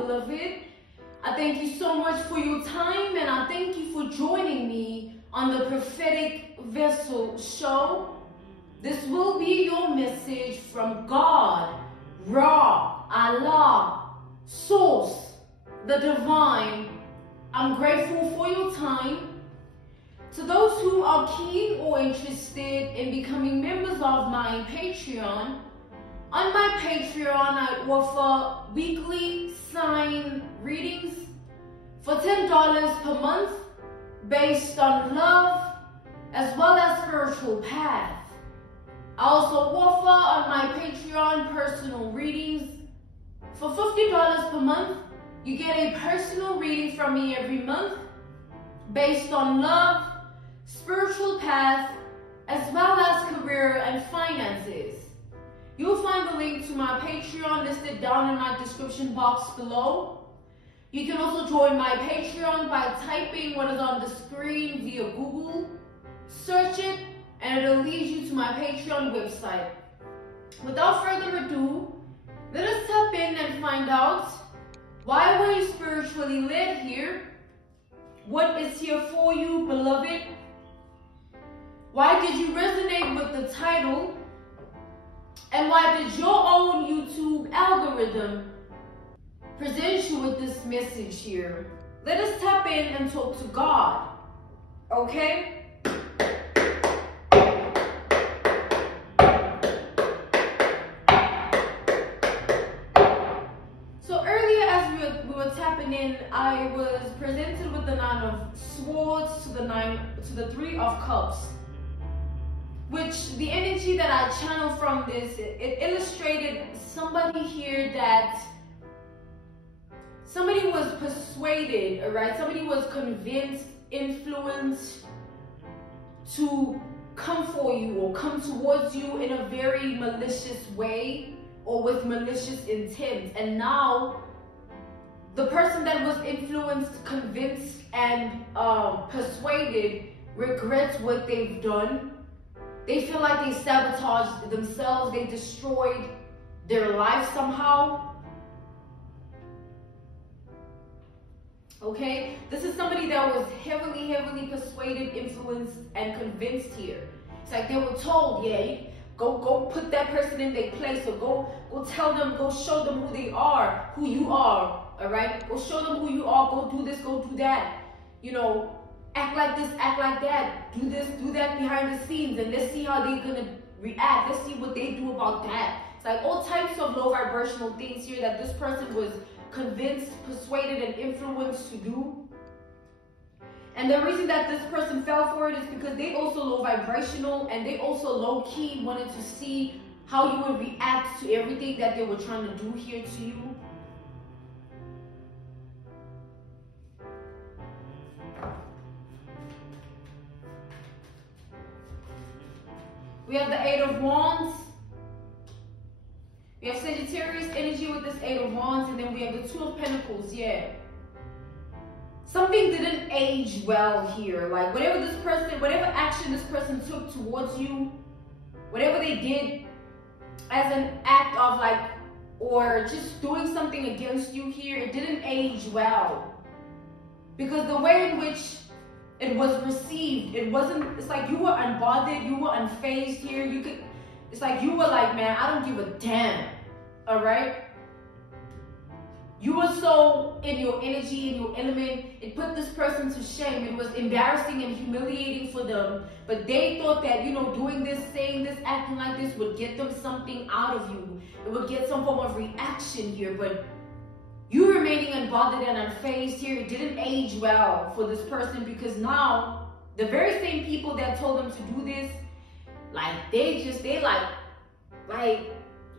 beloved. I thank you so much for your time, and I thank you for joining me on the Prophetic Vessel Show. This will be your message from God, Ra, Allah, Source, the Divine. I'm grateful for your time. To those who are keen or interested in becoming members of my Patreon, on my Patreon I offer weekly sign readings for $10 per month based on love as well as spiritual path. I also offer on my Patreon personal readings for $50 per month. You get a personal reading from me every month based on love, spiritual path, as well as career and finances. You'll find the link to my Patreon listed down in my description box below. You can also join my Patreon by typing what is on the screen via Google. Search it and it'll lead you to my Patreon website. Without further ado, let us tap in and find out, why were you spiritually led here? What is here for you, beloved? Why did you resonate with the title? And why did your own YouTube algorithm present you with this message here? Let us tap in and talk to God, okay? So earlier as we were tapping in, I was presented with the 9 of Swords to the 3 of Cups. Which the energy that I channeled from this, it illustrated somebody here that somebody was persuaded, all right? Somebody was convinced, influenced to come for you or come towards you in a very malicious way or with malicious intent. And now the person that was influenced, convinced, and persuaded regrets what they've done. They feel like they sabotaged themselves, they destroyed their life somehow. Okay? This is somebody that was heavily persuaded, influenced, and convinced here. It's like they were told, yeah, go put that person in their place, or go tell them, go show them who they are, who you are, all right? Go show them who you are, go do this, go do that. You know, act like this, act like that, do this, do that behind the scenes, and let's see how they're gonna react. Let's see what they do about that. It's like all types of low vibrational things here that this person was convinced, persuaded, and influenced to do. And the reason that this person fell for it is because they also low vibrational, and they also low key wanted to see how you would react to everything that they were trying to do here to you. We have the 8 of Wands. We have Sagittarius energy with this 8 of Wands, and then we have the 2 of Pentacles, yeah. Something didn't age well here. Like whatever action this person took towards you, whatever they did as an act of like, or just doing something against you here, it didn't age well. Because the way in which it was received, it's like you were unbothered, you were unfazed here. It's like you were like, man, I don't give a damn, all right? You were so in your energy, in your element. It put this person to shame. It was embarrassing and humiliating for them. But they thought that, you know, doing this, saying this, acting like this would get them something out of you. It would get some form of reaction here. But you remaining unbothered and unfazed here, it didn't age well for this person, because now the very same people that told them to do this, like they like,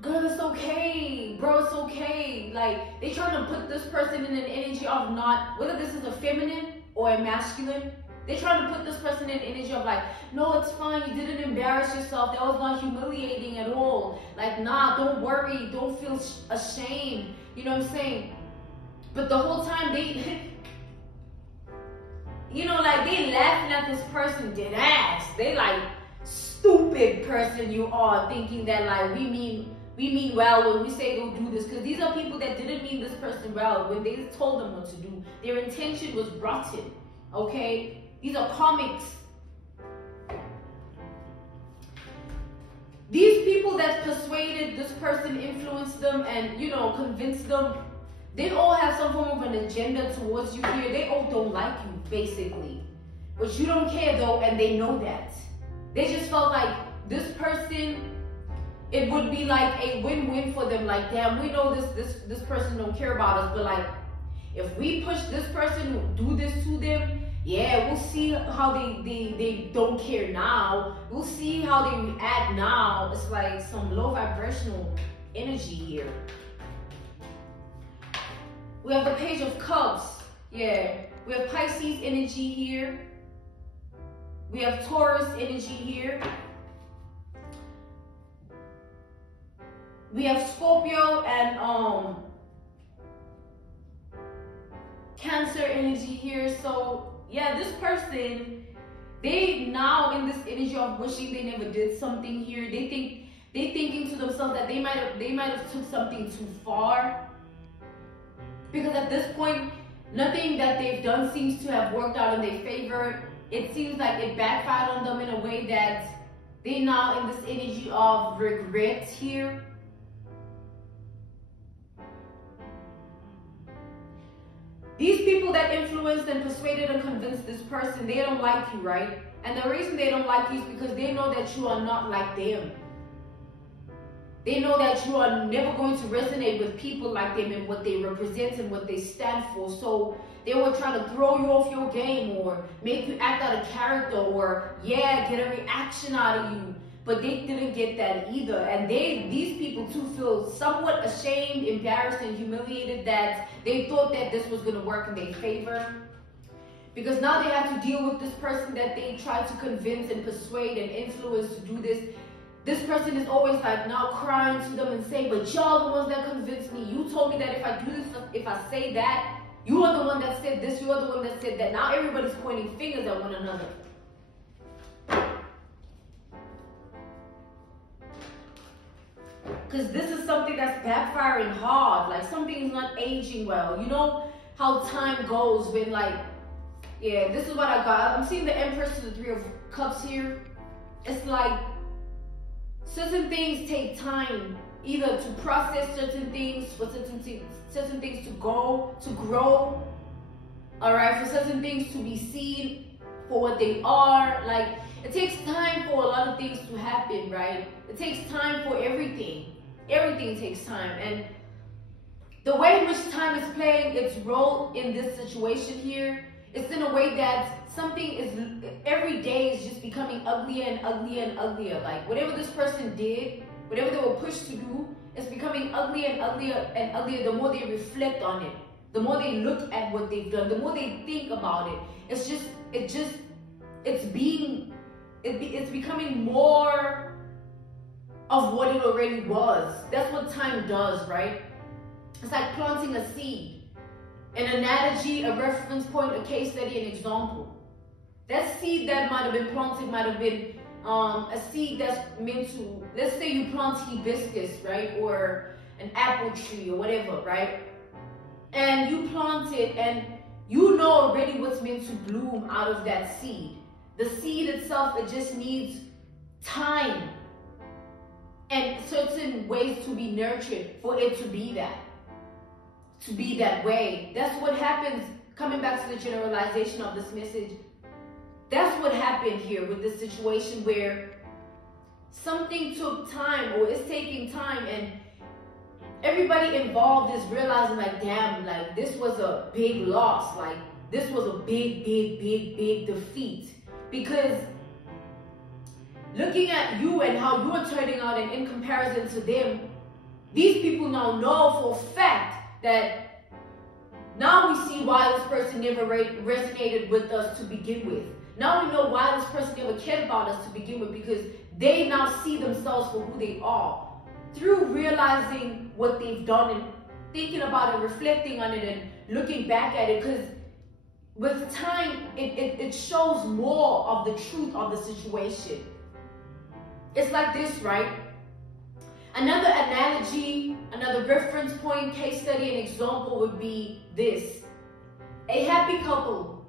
girl, it's okay, bro, it's okay. Like they trying to put this person in an energy of not, whether this is a feminine or a masculine, they trying to put this person in energy of like, no, it's fine, you didn't embarrass yourself, that was not humiliating at all. Like, nah, don't worry, don't feel ashamed. You know what I'm saying? But the whole time they, you know, like they laughing at this person dead ass. They like, stupid person you are, thinking that like we mean we mean well when we say go do this, because these are people that didn't mean this person well when they told them what to do. Their intention was rotten, okay? These are comics. These people that persuaded this person, influenced them, and, you know, convinced them, they all have some form of an agenda towards you here. They all don't like you, basically. But you don't care, though, and they know that. They just felt like this person, it would be like a win-win for them. Like, damn, we know this person don't care about us, but like, if we push this person, do this to them, yeah, we'll see how they don't care now. We'll see how they react now. It's like some low vibrational energy here. We have the Page of Cups. Yeah, we have Pisces energy here. We have Taurus energy here. We have Scorpio and Cancer energy here. So yeah, this person, they now in this energy of wishing they never did something here. They thinking to themselves that they might have took something too far, because at this point nothing that they've done seems to have worked out in their favor. It seems like it backfired on them in a way that they now in this energy of regret here. These people that influenced and persuaded and convinced this person, they don't like you, right? And the reason they don't like you is because they know that you are not like them. They know that you are never going to resonate with people like them and what they represent and what they stand for. So they will try to throw you off your game or make you act out of character or, yeah, get a reaction out of you. But they didn't get that either. And these people too feel somewhat ashamed, embarrassed, and humiliated that they thought that this was going to work in their favor. Because now they have to deal with this person that they tried to convince and persuade and influence to do this. This person is always like now crying to them and saying, but y'all the ones that convinced me. You told me that if I do this, if I say that, you are the one that said this, you are the one that said that. Now everybody's pointing fingers at one another. Because this is something that's backfiring hard. Like something is not aging well. You know how time goes when like, yeah, this is what I got. I'm seeing the Empress to the Three of Cups here. It's like certain things take time either to process certain things, for certain things to grow. All right, for certain things to be seen for what they are. Like it takes time for a lot of things to happen, right? It takes time for everything. Everything takes time, and the way in which time is playing its role in this situation here, it's in a way that something is every day is just becoming uglier and uglier and uglier. Like whatever this person did, whatever they were pushed to do, it's becoming uglier and uglier and uglier. The more they reflect on it, the more they look at what they've done, the more they think about it. It's becoming more of what it already was. That's what time does, right? It's like planting a seed. An analogy, a reference point, a case study, an example. That seed that might have been planted might have been a seed that's meant to, let's say you plant hibiscus, right? Or an apple tree or whatever, right? And you plant it and you know already what's meant to bloom out of that seed. The seed itself, it just needs time and certain ways to be nurtured for it to be that way. That's what happens, coming back to the generalization of this message. That's what happened here with this situation where something took time or is taking time, and everybody involved is realizing like, damn, like this was a big loss. Like this was a big defeat. Because looking at you and how you are turning out and in comparison to them, these people now know for a fact that now we see why this person never resonated with us to begin with. Now we know why this person never cared about us to begin with, because they now see themselves for who they are through realizing what they've done and thinking about it, reflecting on it and looking back at it. Because with time, it shows more of the truth of the situation. It's like this, right? Another analogy, another reference point, case study, and example would be this. A happy couple.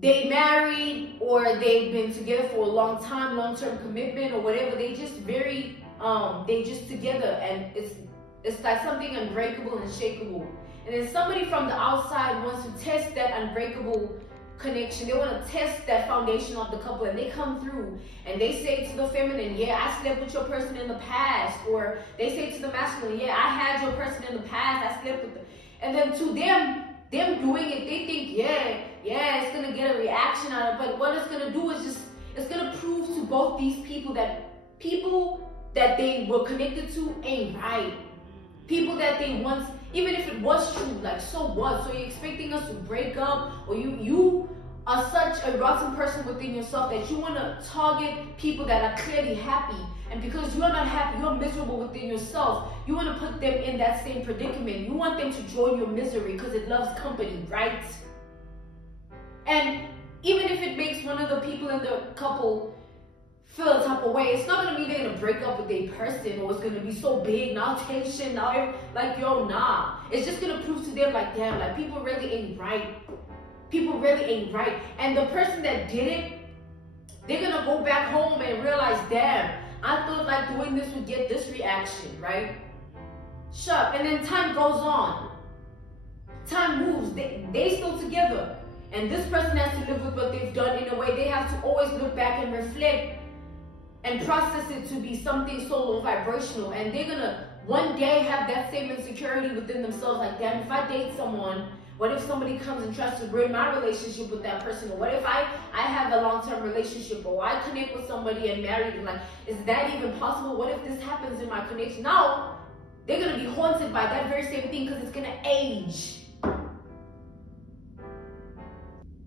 They married or they've been together for a long time, long-term commitment or whatever. They just they just together, and it's like something unbreakable and unshakable. And then somebody from the outside wants to test that unbreakable connection. They want to test that foundation of the couple, and they come through and they say to the feminine, yeah, I slept with your person in the past. Or they say to the masculine, yeah, I had your person in the past, I slept with them. And then to them doing it, they think, yeah, it's gonna get a reaction out of it. But what it's gonna do is it's gonna prove to both these people that they were connected to ain't right. People that they once, even if it was true, like, so what? So you're expecting us to break up, or you are such a rotten person within yourself that you want to target people that are clearly happy. And because you're not happy, you're miserable within yourself, you want to put them in that same predicament. You want them to join your misery because it loves company, right? And even if it makes one of the people in the couple feel a type of way, it's not going to mean they're going to break up with a person, or it's going to be so big, now tension, now like, yo, nah. It's just going to prove to them like, damn, like, people really ain't right. People really ain't right. And the person that did it, they're going to go back home and realize, damn, I thought like doing this would get this reaction, right? Shut. And then time goes on. Time moves. They still together. And this person has to live with what they've done. In a way, they have to always look back and reflect and process it to be something so low vibrational. And they're gonna one day have that same insecurity within themselves, like, damn, if I date someone, what if somebody comes and tries to ruin my relationship with that person? Or what if I have a long-term relationship, or I connect with somebody and marry them? Like, is that even possible? What if this happens in my connection? Now, they're gonna be haunted by that very same thing because it's gonna age.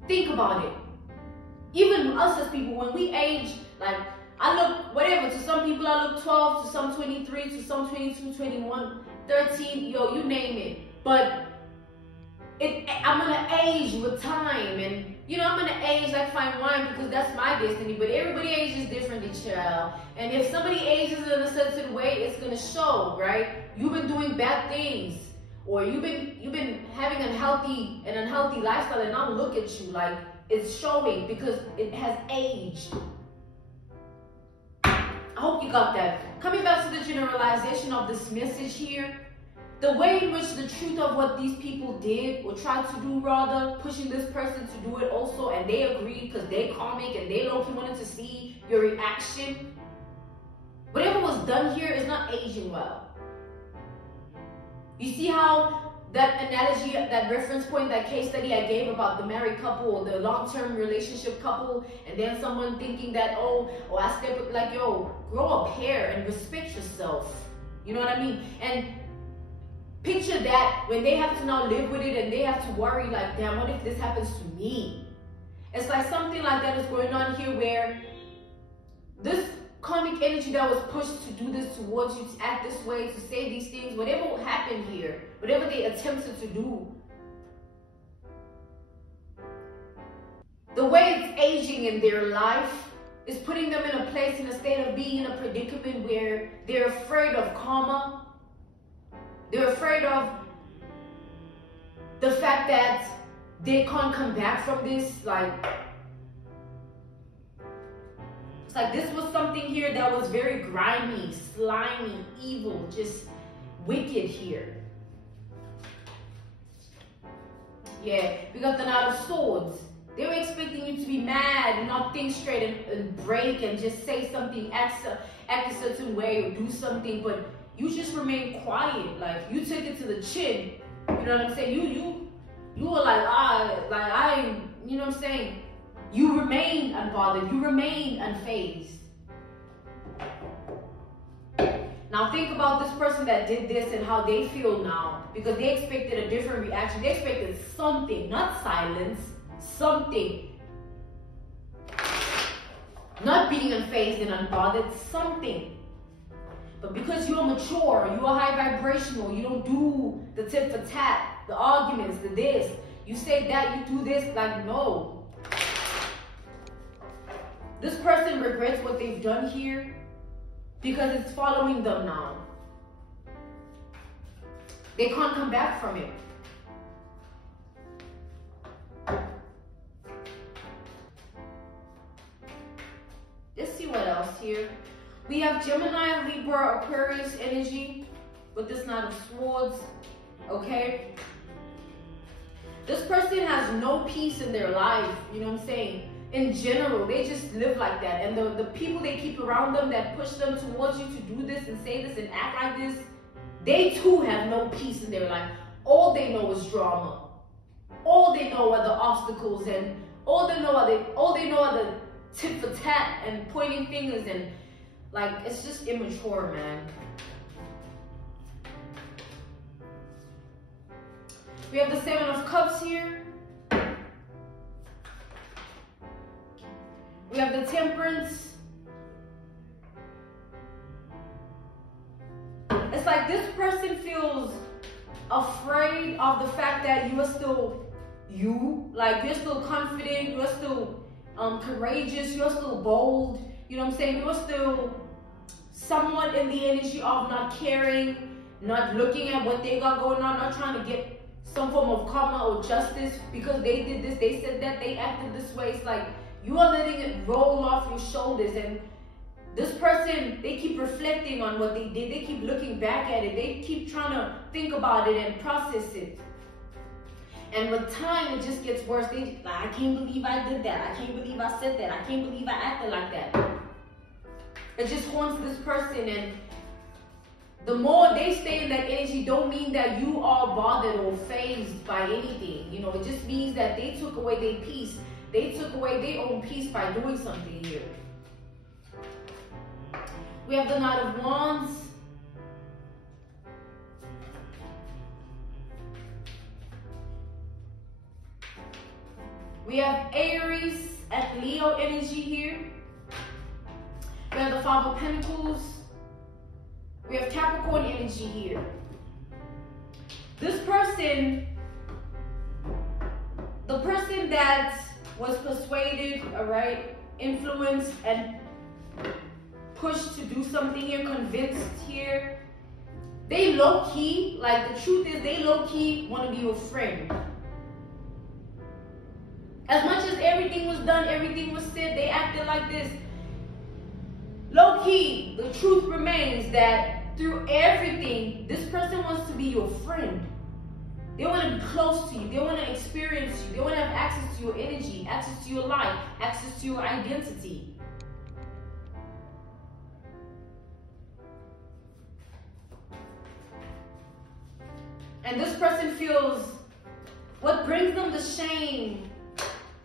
Think about it. Even us as people, when we age, like, I look, whatever, to some people I look 12, to some 23, to some 22, 21, 13, yo, you name it. But I'm gonna age with time, and you know, I'm gonna age like fine wine because that's my destiny. But everybody ages differently, child. And if somebody ages in a certain way, it's gonna show, right? You've been doing bad things, or you've been having an unhealthy lifestyle, and now look at you, like, it's showing because it has aged. I hope you got that. Coming back to the generalization of this message here, the way in which the truth of what these people did, or tried to do rather, pushing this person to do it also, and they agreed because they're karmic and they low-key wanted to see your reaction. Whatever was done here is not aging well. You see how that analogy, that reference point, that case study I gave about the married couple or the long-term relationship couple, and then someone thinking that, oh, I step with, like, yo, grow a pair and respect yourself. You know what I mean? And picture that when they have to now live with it and they have to worry, like, damn, what if this happens to me? It's like something like that is going on here, where this karmic energy that was pushed to do this towards you, to act this way, to say these things, whatever will happen here, whatever they attempted to do, the way it's aging in their life is putting them in a place, in a state of being in a predicament where they're afraid of karma. They're afraid of the fact that they can't come back from this. Like, it's like this was something here that was very grimy, slimy, evil, just wicked here. Yeah, we got the Knight of Swords. They were expecting you to be mad and not think straight and break and just say something, act a certain way or do something, but you just remain quiet. Like, you took it to the chin. You know what I'm saying? You were like, I ain't, you know what I'm saying? You remained unbothered. You remained unfazed. Now think about this person that did this and how they feel now, because they expected a different reaction. They expected something, not silence, something. Not being unfazed and unbothered, something. But because you're mature, you're high vibrational, you don't do the tit for tat, the arguments, the this. You say that, you do this, like, no. This person regrets what they've done here. because it's following them now. They can't come back from it. Let's see what else here. We have Gemini, Libra, Aquarius energy with this Knight of Swords. Okay? This person has no peace in their life, you know what I'm saying? In general, they just live like that. And the people they keep around them that push them towards you to do this and say this and act like this, they too have no peace in their life. All they know is drama. All they know are the obstacles, and all they know are the tit for tat and pointing fingers, and like, it's just immature, man. We have the Seven of Cups here. We have the Temperance. It's like this person feels afraid of the fact that you are still you. Like, you're still confident, you're still courageous, you're still bold. You know what I'm saying? You're still somewhat in the energy of not caring, not looking at what they got going on, not trying to get some form of karma or justice because they did this, they said that, they acted this way. It's like you are letting it roll off your shoulders, and this person, they keep reflecting on what they did, they keep looking back at it, they keep trying to think about it and process it. And with time, it just gets worse. They like, I can't believe I did that, I can't believe I said that, I can't believe I acted like that. It just haunts this person, and the more they stay in that energy don't mean that you are bothered or fazed by anything. You know, it just means that they took away their peace. They took away their own peace by doing something here. We have the Knight of Wands. We have Aries and Leo energy here. We have the Five of Pentacles. We have Capricorn energy here. This person, the person that was persuaded, all right, influenced and pushed to do something here, convinced here, they low-key, like the truth is they low-key want to be your friend. As much as everything was done, everything was said, they acted like this. Low-key, the truth remains that through everything, this person wants to be your friend. They want to be close to you. They want to experience you. They want to have access to your energy, access to your life, access to your identity. And this person feels what brings them the shame,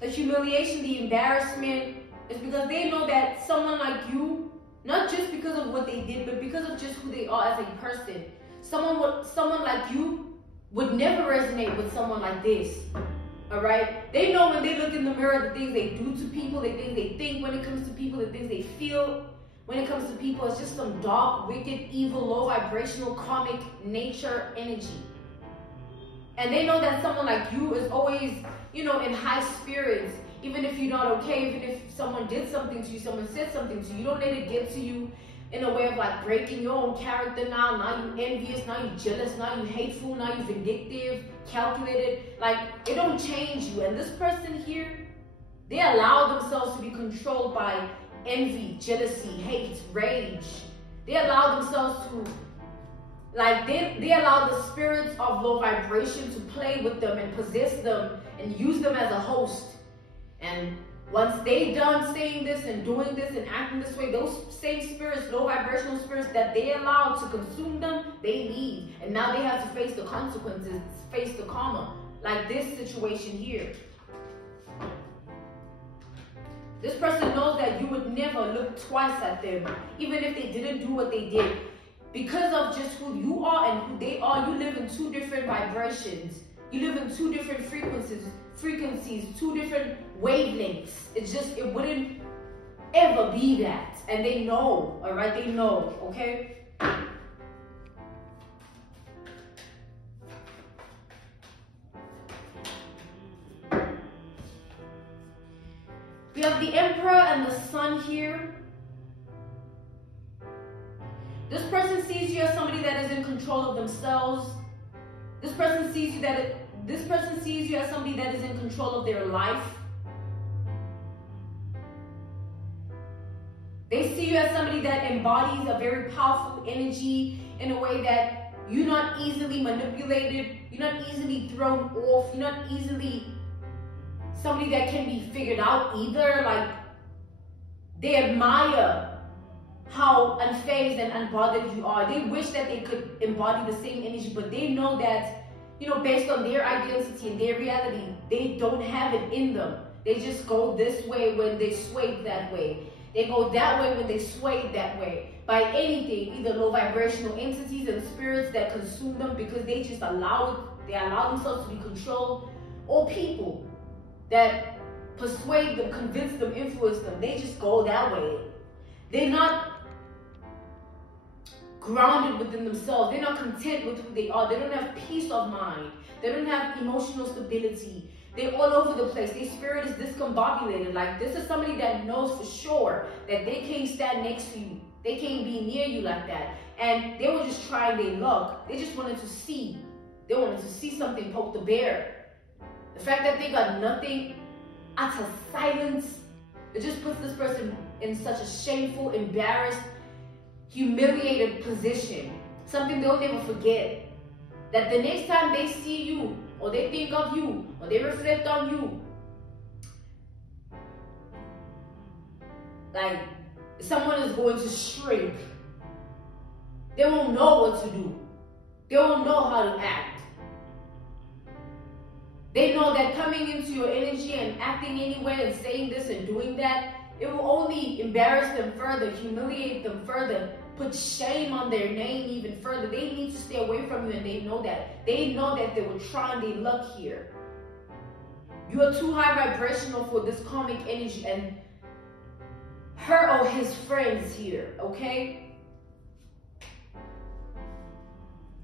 the humiliation, the embarrassment, is because they know that someone like you, not just because of what they did, but because of just who they are as a person, someone like you would never resonate with someone like this. All right? They know when they look in the mirror, the things they do to people, the things they think when it comes to people, the things they feel when it comes to people. It's just some dark, wicked, evil, low vibrational, karmic nature energy. And they know that someone like you is always, you know, in high spirits. Even if you're not okay, even if someone did something to you, someone said something to you, you don't let it get to you in a way of like breaking your own character now. Now you envious, now you jealous, now you hateful, now you vindictive, calculated. Like, it don't change you. And this person here, they allow themselves to be controlled by envy, jealousy, hate, rage. They allow themselves to, like, they allow the spirits of low vibration to play with them and possess them and use them as a host. And once they done saying this and doing this and acting this way, those same spirits, low vibrational spirits that they allow to consume them, they leave. And now they have to face the consequences, face the karma. Like this situation here. This person knows that you would never look twice at them, even if they didn't do what they did. Because of just who you are and who they are, you live in two different vibrations. You live in two different frequencies, two different wavelengths. It's just, it wouldn't ever be that. And they know, all right? They know, okay? We have the Emperor and the Sun here. sees you as somebody that is in control of themselves. This person sees you as somebody that is in control of their life. They see you as somebody that embodies a very powerful energy in a way that you're not easily manipulated, you're not easily thrown off, you're not easily somebody that can be figured out either. Like, they admire how unfazed and unbothered you are. They wish that they could embody the same energy, but they know that, you know, based on their identity and their reality, they don't have it in them. They just go this way when they sway that way. They go that way when they sway that way. By anything, either low vibrational entities and spirits that consume them because they just allow themselves to be controlled, or people that persuade them, convince them, influence them. They just go that way. They're not grounded within themselves. They're not content with who they are. They don't have peace of mind. They don't have emotional stability. They're all over the place. Their spirit is discombobulated. Like, this is somebody that knows for sure that they can't stand next to you. They can't be near you like that. And they were just trying their luck. They just wanted to see. They wanted to see something poke the bear. The fact that they got nothing, utter silence, it just puts this person in such a shameful, embarrassed, humiliated position. Something they'll never forget. That the next time they see you, or they think of you, or they reflect on you, like, someone is going to shrink. They won't know what to do. They won't know how to act. They know that coming into your energy and acting anyway and saying this and doing that, it will only embarrass them further, humiliate them further, put shame on their name even further. They need to stay away from you, and they know that. They know that they were trying their luck here. You are too high vibrational for this karmic energy and her or his friends here, okay?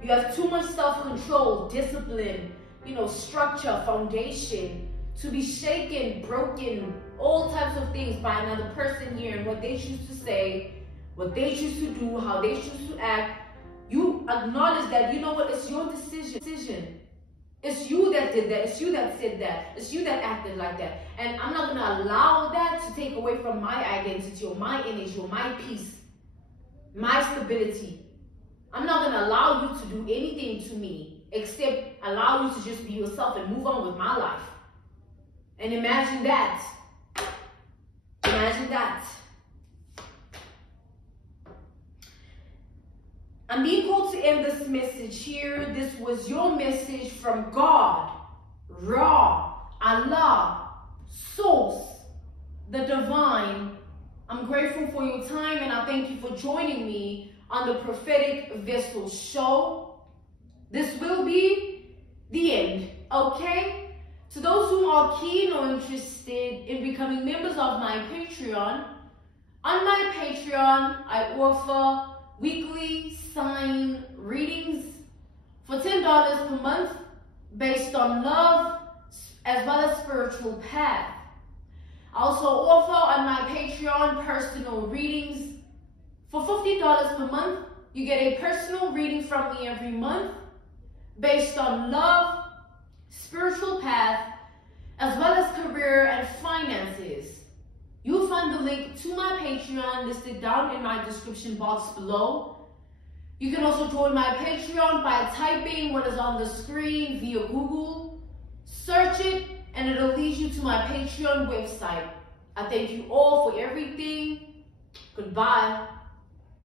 You have too much self-control, discipline, you know, structure, foundation to be shaken, broken, all types of things by another person here, and what they choose to say, what they choose to do, how they choose to act. You acknowledge that, you know what, it's your decision. It's you that did that. It's you that said that. It's you that acted like that. And I'm not going to allow that to take away from my identity or my energy or my peace, my stability. I'm not going to allow you to do anything to me except allow you to just be yourself and move on with my life. And imagine that. Imagine that. I'm being called to end this message here. This was your message from God, Ra, Allah, Source, the Divine. I'm grateful for your time, and I thank you for joining me on the Prophetic Vessel Show. This will be the end, okay? To those who are keen or interested in becoming members of my Patreon, on my Patreon, I offer weekly sign readings for $10 per month based on love as well as spiritual path. I also offer on my Patreon personal readings for $50 per month. You get a personal reading from me every month based on love, spiritual path, as well as career and finances. You'll find the link to my Patreon listed down in my description box below. You can also join my Patreon by typing what is on the screen via Google. Search it, and it'll lead you to my Patreon website. I thank you all for everything. Goodbye.